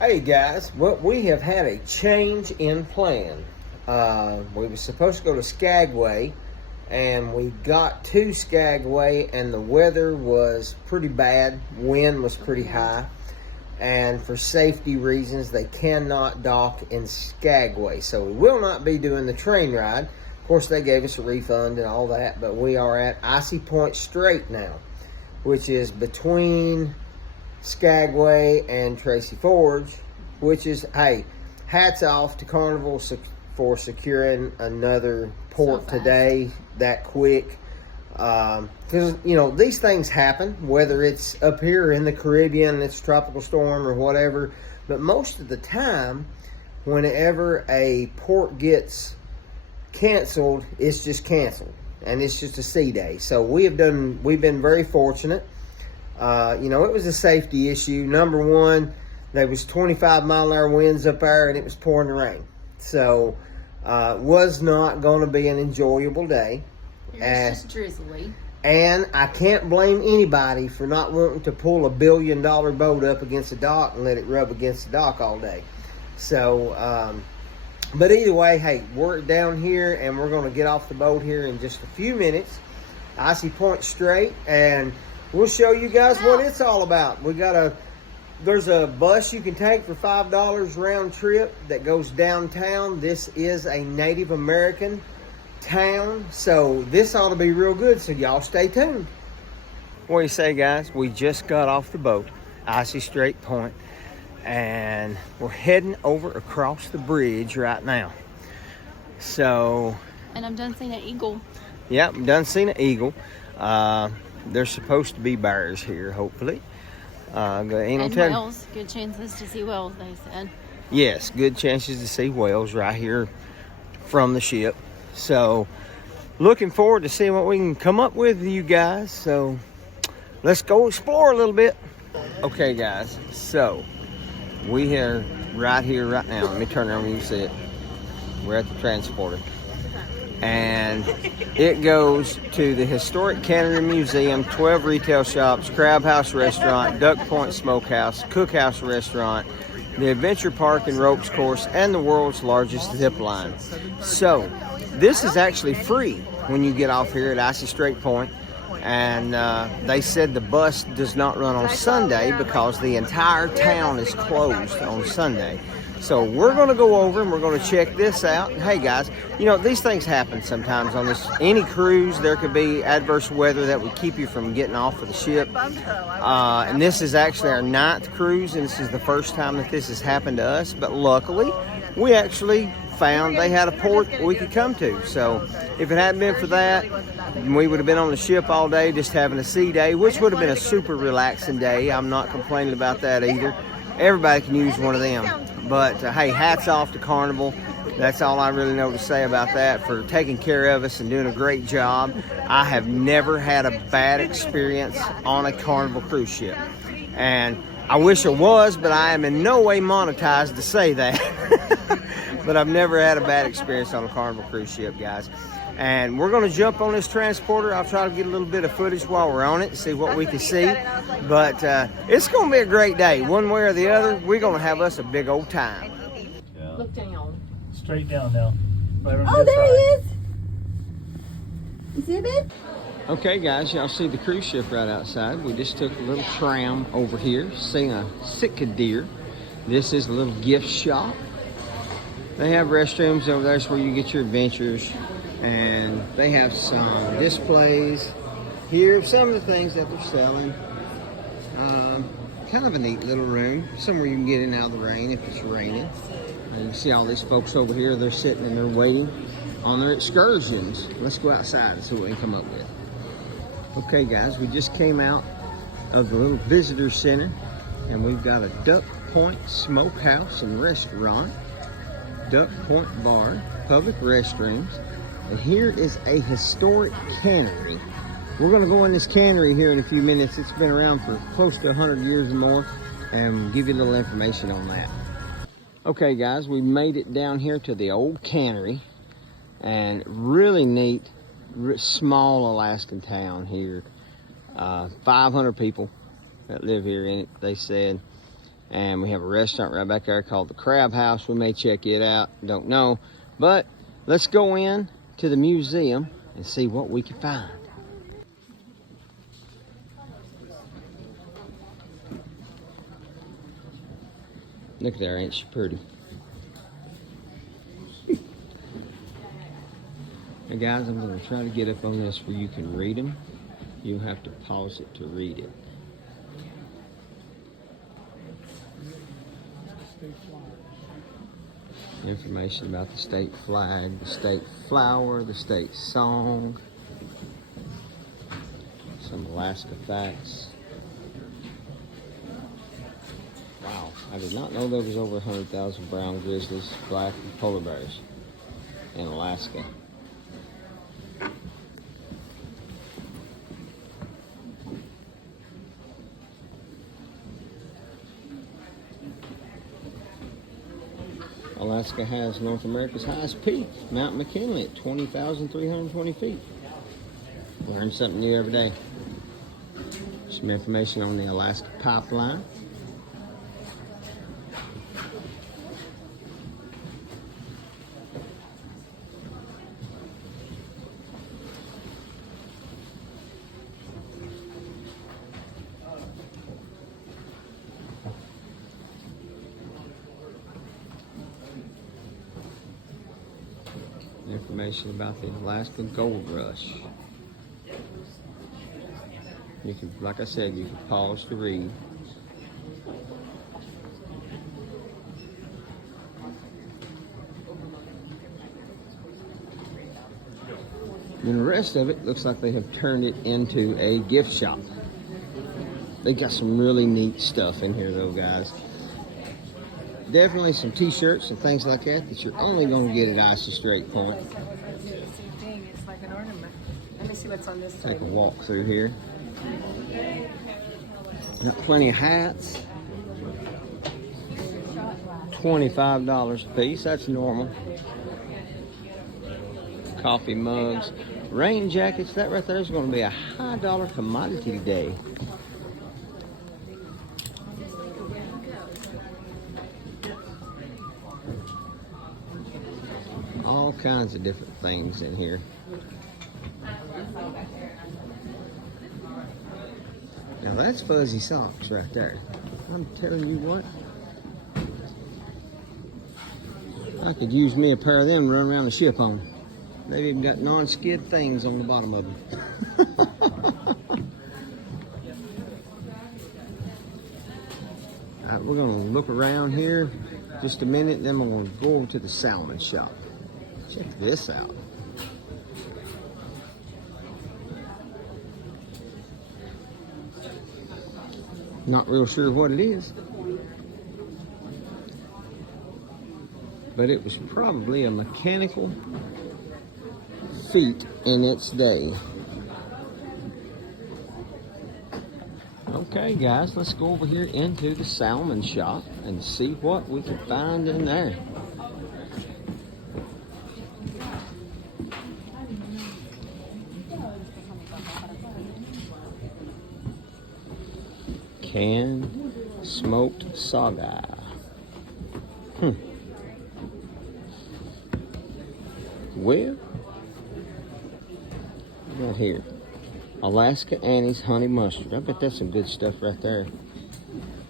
Hey guys, well, we have had a change in plan. We were supposed to go to Skagway, and we got to Skagway, and the weather was pretty bad. Wind was pretty high, and for safety reasons, they cannot dock in Skagway. So we will not be doing the train ride. Of course, they gave us a refund and all that, but we are at Icy Point Strait now, which is between Skagway and Tracy Forge, which is, hey, hats off to Carnival for securing another port today that quick. Because, you know, these things happen, whether it's up here in the Caribbean, it's a tropical storm or whatever. But most of the time, whenever a port gets canceled, it's just canceled. And it's just a sea day. So we've been very fortunate. You know, it was a safety issue. Number one, there was 25-mile-an-hour winds up there, and it was pouring rain. So, was not going to be an enjoyable day. It's just drizzly. And I can't blame anybody for not wanting to pull a $1 billion boat up against the dock and let it rub against the dock all day. So, but either way, hey, we're down here, and we're going to get off the boat here in just a few minutes. Icy Point Strait, and we'll show you guys what it's all about. There's a bus you can take for $5 round trip that goes downtown. This is a Native American town, so this ought to be real good, so y'all stay tuned. What do you say, guys? We just got off the boat, Icy Strait Point, and we're heading over across the bridge right now. So, and I'm done seeing an eagle. Yeah, I'm done seeing an eagle. There's supposed to be bears here, hopefully. And whales. Good chances to see whales, they said. Yes, good chances to see whales right here from the ship. So, looking forward to seeing what we can come up with you guys. So, let's go explore a little bit. Okay, guys. So, we are right here, right now. Let me turn around and you can see it. We're at the transporter. And it goes to the Historic Cannery Museum, 12 retail shops, Crab House Restaurant, Duck Point Smokehouse, Cookhouse Restaurant, the Adventure Park and Ropes Course, and the world's largest zip line. So, this is actually free when you get off here at Icy Strait Point. And they said the bus does not run on Sunday because the entire town is closed on Sunday. So we're going to go over and we're going to check this out. And hey guys, you know, these things happen sometimes on any cruise. There could be adverse weather that would keep you from getting off of the ship. And this is actually our 9th cruise, and this is the first time that this has happened to us. But luckily, we actually found they had a port we could come to. So if it hadn't been for that, we would have been on the ship all day just having a sea day, which would have been a super relaxing day. I'm not complaining about that either. Everybody can use one of them. But hey, hats off to Carnival. That's all I really know to say about that, for taking care of us and doing a great job. I have never had a bad experience on a Carnival cruise ship. And I wish I was, but I am in no way monetized to say that. But I've never had a bad experience on a Carnival cruise ship, guys. And we're going to jump on this transporter. I'll try to get a little bit of footage while we're on it, see what we can see. But it's going to be a great day. One way or the other, we're going to have us a big old time. Yeah. Look down. Straight down now. Right oh, there he is. You see it? Okay, guys, y'all see the cruise ship right outside. We just took a little tram over here, seeing a Sitka deer. This is a little gift shop. They have restrooms over there, where you get your adventures. And they have some displays here of some of the things that they're selling. Kind of a neat little room, somewhere you can get in and out of the rain if it's raining. And you can see all these folks over here, they're sitting and they're waiting on their excursions. Let's go outside and see what we can come up with. Okay guys, we just came out of the little visitor center, and we've got a Duck Point Smokehouse and Restaurant, Duck Point Bar, public restrooms. And here is a historic cannery. We're going to go in this cannery here in a few minutes. It's been around for close to 100 years or more, and give you a little information on that. Okay guys, we made it down here to the old cannery, and really neat, small Alaskan town here. 500 people that live here in it, they said. And we have a restaurant right back there called the Crab House. We may check it out, don't know. But let's go in to the museum and see what we can find. Look there, ain't she pretty? Hey guys, I'm going to try to get up on this where you can read them. You'll have to pause it to read it. Information about the state flag, the state flower, the state song, some Alaska facts. Wow, I did not know there was over 100,000 brown grizzlies, black, and polar bears in Alaska. Alaska has North America's highest peak, Mount McKinley, at 20,320 feet. Learn something new every day. Some information on the Alaska pipeline. Information about the Alaska Gold Rush. You can, like I said, you can pause to read. And the rest of it looks like they have turned it into a gift shop. They got some really neat stuff in here though, guys. Definitely some t-shirts and things like that that you're only going to get at Icy Strait Point. It's like an ornament. Let me see what's on this Take a side. walk through here. Got plenty of hats. $25 a piece. That's normal. Coffee mugs. Rain jackets. That right there is going to be a high dollar commodity today. All kinds of different things in here. Now that's fuzzy socks right there. I'm telling you what. I could use me a pair of them and run around the ship on. They've even got non-skid things on the bottom of them. All right, we're gonna look around here just a minute, then we're gonna go over to the salmon shop. Check this out. Not real sure what it is, but it was probably a mechanical feat in its day. Okay guys, let's go over here into the salmon shop and see what we can find in there. Canned smoked saga. Well, right here, Alaska Annie's honey mustard. I bet that's some good stuff right there.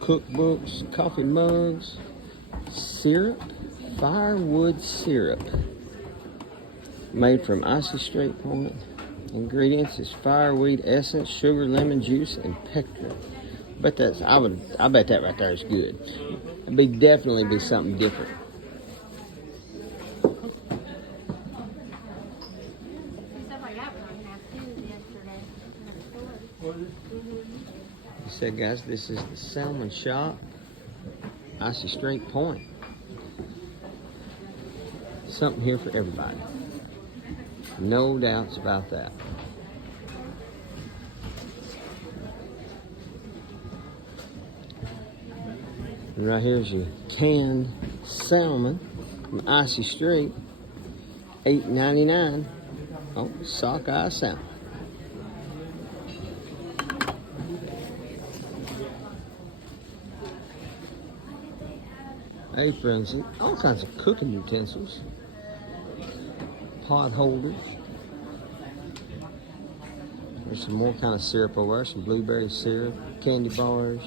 Cookbooks, coffee mugs, syrup, firewood syrup, made from Icy Strait Point. Ingredients is fireweed essence, sugar, lemon juice, and pectin. But that's I bet that right there is good. It'd definitely be something different. He said, guys, this is the salmon shop, Icy Strait Point. Something here for everybody. No doubts about that. And right here's your canned salmon from Icy Strait, $8.99. Oh, sockeye salmon. aprons, and all kinds of cooking utensils. Pot holders. There's some more kind of syrup over there, some blueberry syrup, candy bars.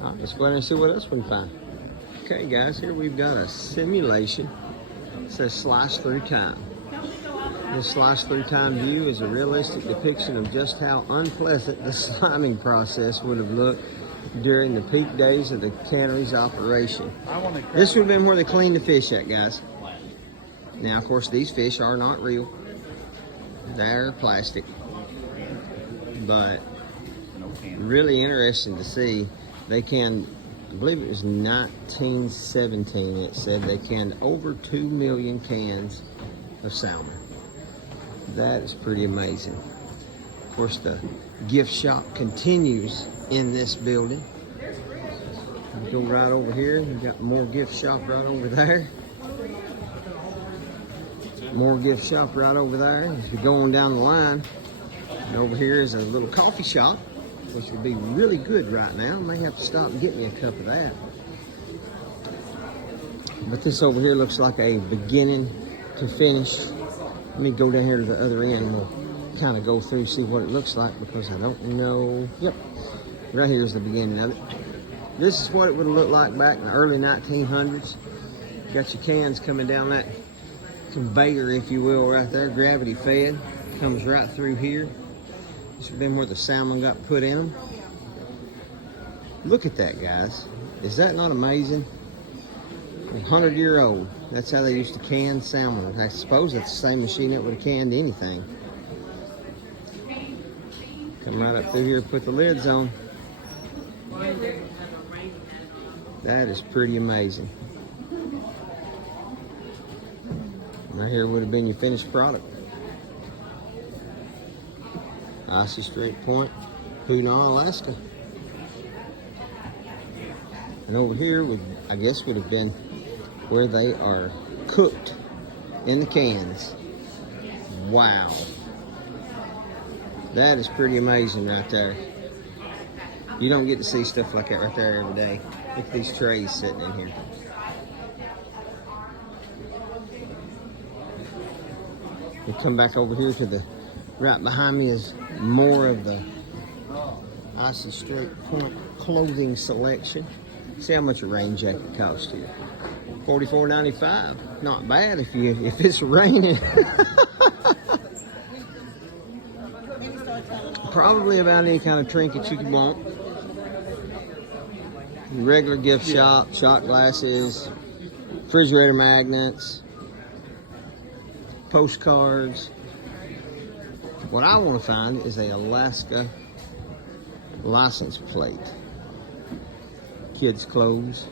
All right, let's go ahead and see what else we can find. Okay, guys, here we've got a simulation. It says slice through time. This slice through time view is a realistic depiction of just how unpleasant the sliming process would have looked during the peak days of the cannery's operation. This would have been where they cleaned the fish at, guys. Now, of course, these fish are not real. They're plastic. But really interesting to see. They canned, I believe it was 1917, it said they canned over 2 million cans of salmon. That is pretty amazing. Of course, the gift shop continues in this building. We go right over here. We've got more gift shop right over there. More gift shop right over there. As we go on down the line, and over here is a little coffee shop, which would be really good right now. I may have to stop and get me a cup of that. But this over here looks like a beginning to finish. Let me go down here to the other end and we'll kind of go through, see what it looks like, because I don't know. Yep, right here is the beginning of it. This is what it would have looked like back in the early 1900s. Got your cans coming down that conveyor, if you will, right there, gravity fed. Comes right through here. This would have been where the salmon got put in them. Look at that, guys. Is that not amazing? 100-year-old. That's how they used to can salmon. I suppose that's the same machine that would have canned anything. Come right up through here, put the lids on. That is pretty amazing. Right here would have been your finished product. Icy Strait Point, Hunan, Alaska. And over here would, I guess, would have been where they are cooked in the cans. Wow. That is pretty amazing right there. You don't get to see stuff like that right there every day. Look at these trays sitting in here. We come back over here to the, right behind me is more of the Icy Strait Point clothing selection. See how much a rain jacket costs here. $44.95. Not bad if it's raining. Probably about any kind of trinket you could want. Regular gift shop, shot glasses, refrigerator magnets, postcards. What I want to find is a Alaska license plate. Kids' clothes.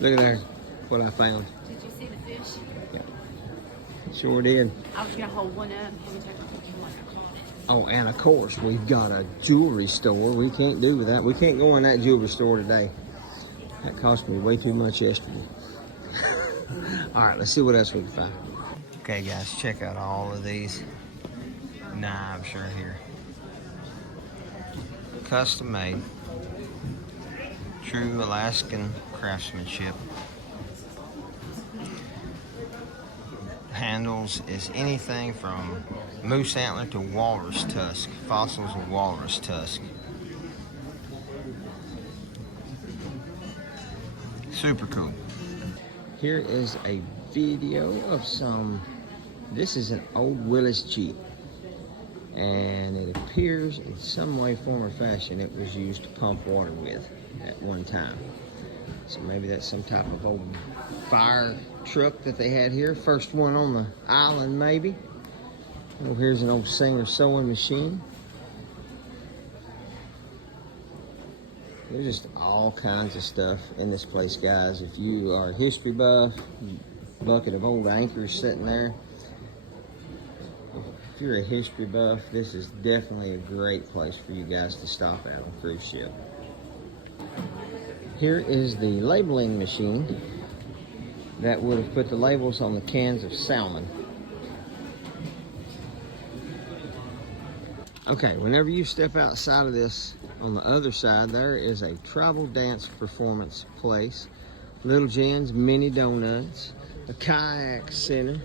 Look at there, what I found. Did you see the fish? Yeah. Sure did. I was gonna hold one up. Let me take a picture like I caught it. Oh, and of course, we've got a jewelry store. We can't do with that. We can't go in that jewelry store today. That cost me way too much yesterday. All right, let's see what else we can find. Okay, guys, check out all of these knives right here. Custom made. True Alaskan craftsmanship. Handles is anything from moose antler to walrus tusk, fossils of walrus tusk. Super cool. Here is a video of some, this is an old Willis Jeep, and it appears in some way, form, or fashion it was used to pump water with at one time. So maybe that's some type of old fire truck that they had here. First one on the island, maybe. Oh, here's an old Singer sewing machine. There's just all kinds of stuff in this place, guys. If you are a history buff, bucket of old anchors sitting there. If you're a history buff, this is definitely a great place for you guys to stop at on a cruise ship. Here is the labeling machine that would have put the labels on the cans of salmon. Okay, whenever you step outside of this On the other side there is a tribal dance performance place, Little Jen's Mini Donuts, a kayak center,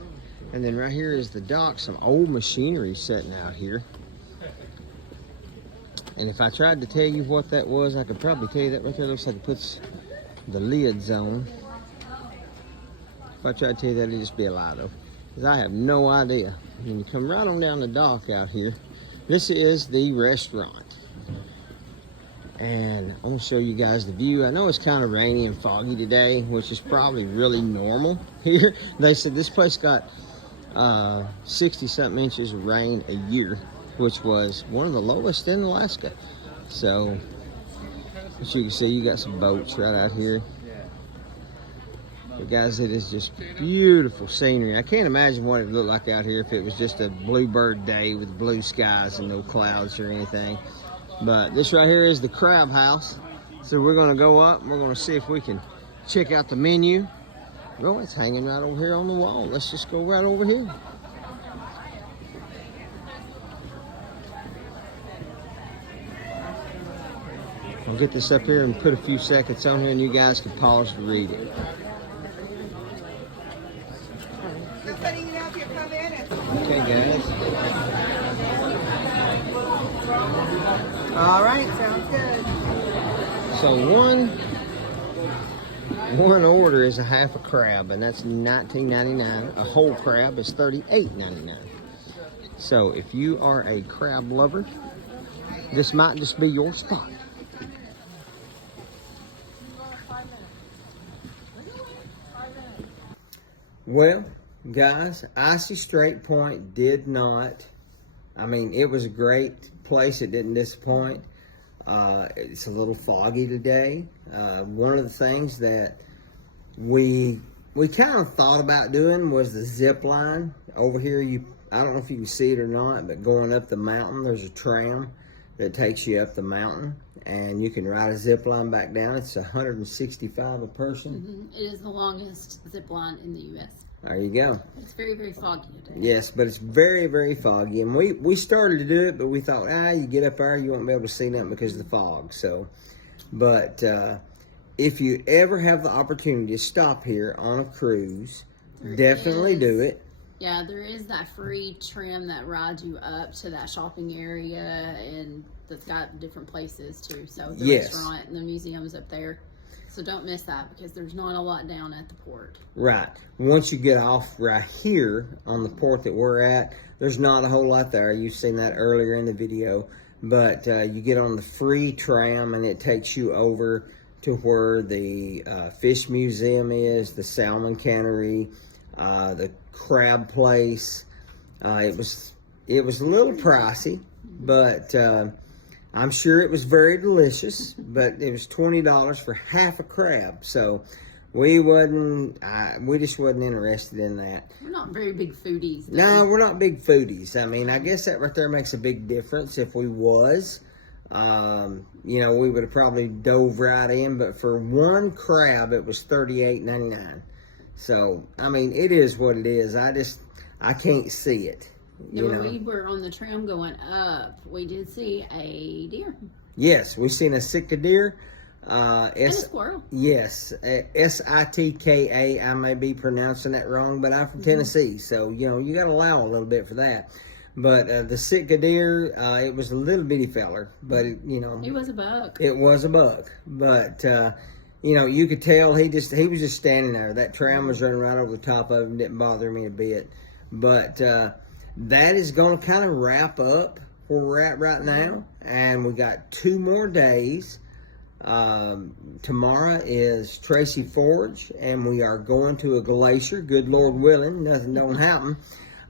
and then right here is the dock. Some old machinery sitting out here. And if I tried to tell you what that was, I could probably tell you that right there. Looks like it puts the lids on. If I tried to tell you that, it'd just be a lie though, because I have no idea. When you come right on down the dock out here, this is the restaurant. And I'm gonna show you guys the view. I know it's kind of rainy and foggy today, which is probably really normal here. They said this place got 60-something inches of rain a year, which was one of the lowest in Alaska. So, as you can see, you got some boats right out here. But guys, it is just beautiful scenery. I can't imagine what it would look like out here if it was just a bluebird day with blue skies and no clouds or anything. But this right here is the crab house. So we're gonna go up and we're gonna see if we can check out the menu. Oh, it's hanging right over here on the wall. Let's just go right over here. I'll get this up here and put a few seconds on here and you guys can pause to read it. Okay, guys. All right, sounds good. So one order is a half a crab, and that's $19.99. A whole crab is $38.99. So if you are a crab lover, this might just be your spot. Well, guys, Icy Strait Point did not, I mean, it was a great place. It didn't disappoint. It's a little foggy today. One of the things that we kind of thought about doing was the zip line. Over here, I don't know if you can see it or not, but going up the mountain, there's a tram that takes you up the mountain, and you can ride a zip line back down. It's $165 a person. It is the longest zip line in the U.S. There you go. It's very, very foggy today. Yes, but it's very, very foggy. And we started to do it, but we thought, you get up there, you won't be able to see nothing because of the fog. So, but if you ever have the opportunity to stop here on a cruise, definitely do it. Yeah, there is that free tram that rides you up to that shopping area, and that's got different places too. So the restaurant and the museum's up there. So don't miss that, because there's not a lot down at the port. Right. Once you get off right here on the port that we're at, there's not a whole lot there. You've seen that earlier in the video. But you get on the free tram and it takes you over to where the fish museum is, the salmon cannery, the crab place. It was a little pricey, but I'm sure it was very delicious, but it was $20 for half a crab. So we just wasn't interested in that. We're not very big foodies, though. No, we're not big foodies. I mean, I guess that right there makes a big difference. If we was, we would have probably dove right in, but for one crab, it was $38.99. So, I mean, it is what it is. I can't see it. When we were on the tram going up, we did see a deer. Yes, we seen a Sitka deer. And a squirrel. Yes, Sitka. I may be pronouncing that wrong, but I'm from Tennessee, so you got to allow a little bit for that. But the Sitka deer, it was a little bitty feller, but it was a buck. It was a buck, but you could tell he was just standing there. That tram was running right over the top of him. Didn't bother me a bit, but. That is going to kind of wrap up where we're at right now. And we got 2 more days. Tomorrow is Tracy Forge, and we are going to a glacier. Good Lord willing, nothing don't happen.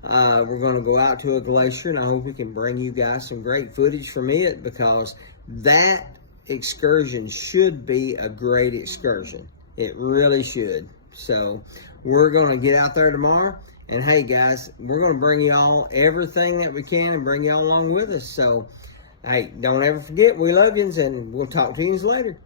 We're going to go out to a glacier, and I hope we can bring you guys some great footage from it, because that excursion should be a great excursion. It really should. So we're going to get out there tomorrow. And hey guys, we're going to bring y'all everything that we can and bring y'all along with us. So, hey, don't ever forget, we love yous, and we'll talk to yous later.